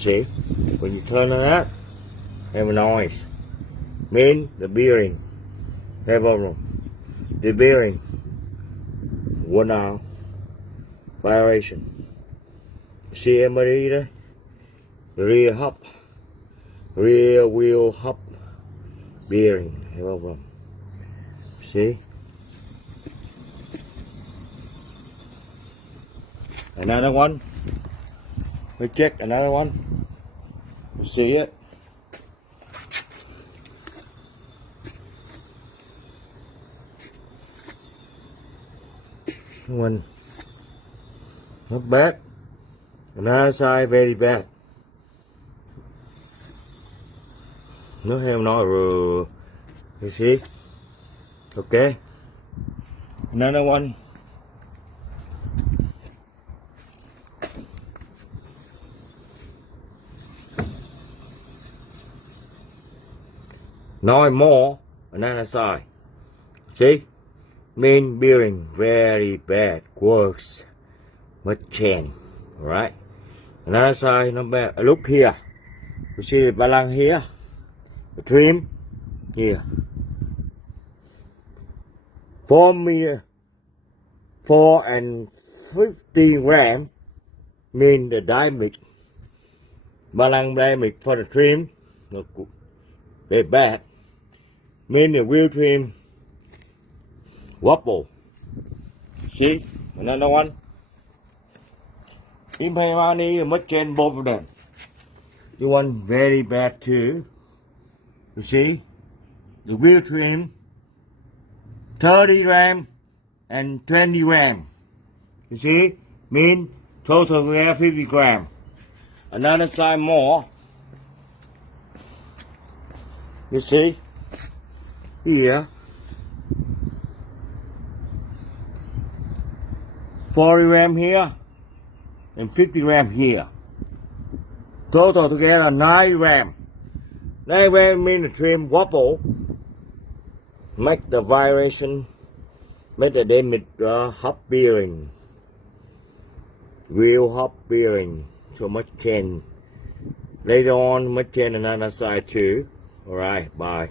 See, when you turn on that, have a noise. Mean the bearing have problem. The bearing 1 hour vibration. See everybody there? Rear hub, rear wheel hub bearing have problem. See? Another one. We check another one. You see it? One not bad. Another side very bad. Nó heo nói rồi. You see? Okay. Another one. Nói more. Another side. See? Main bearing very bad. Works. Much change. Alright. Another side not bad. Look here. You see the balance here? The trim here. 4 and 15 gram mean the dynamic balance dynamic for the trim very bad. Mean the wheel trim wobble. See another one. In pay money much change both of them. You want very bad too. You see the wheel trim 30 gram and 20 gram. You see? Mean total we have 50 gram. Another side more. You see? Here. 40 gram here and 50 gram here. Total together 9 gram. 9 gram mean the trim wobble. Make the vibration, make the damage hub bearing, wheel hub bearing, so much change. Later on, much change another side too. Alright, bye.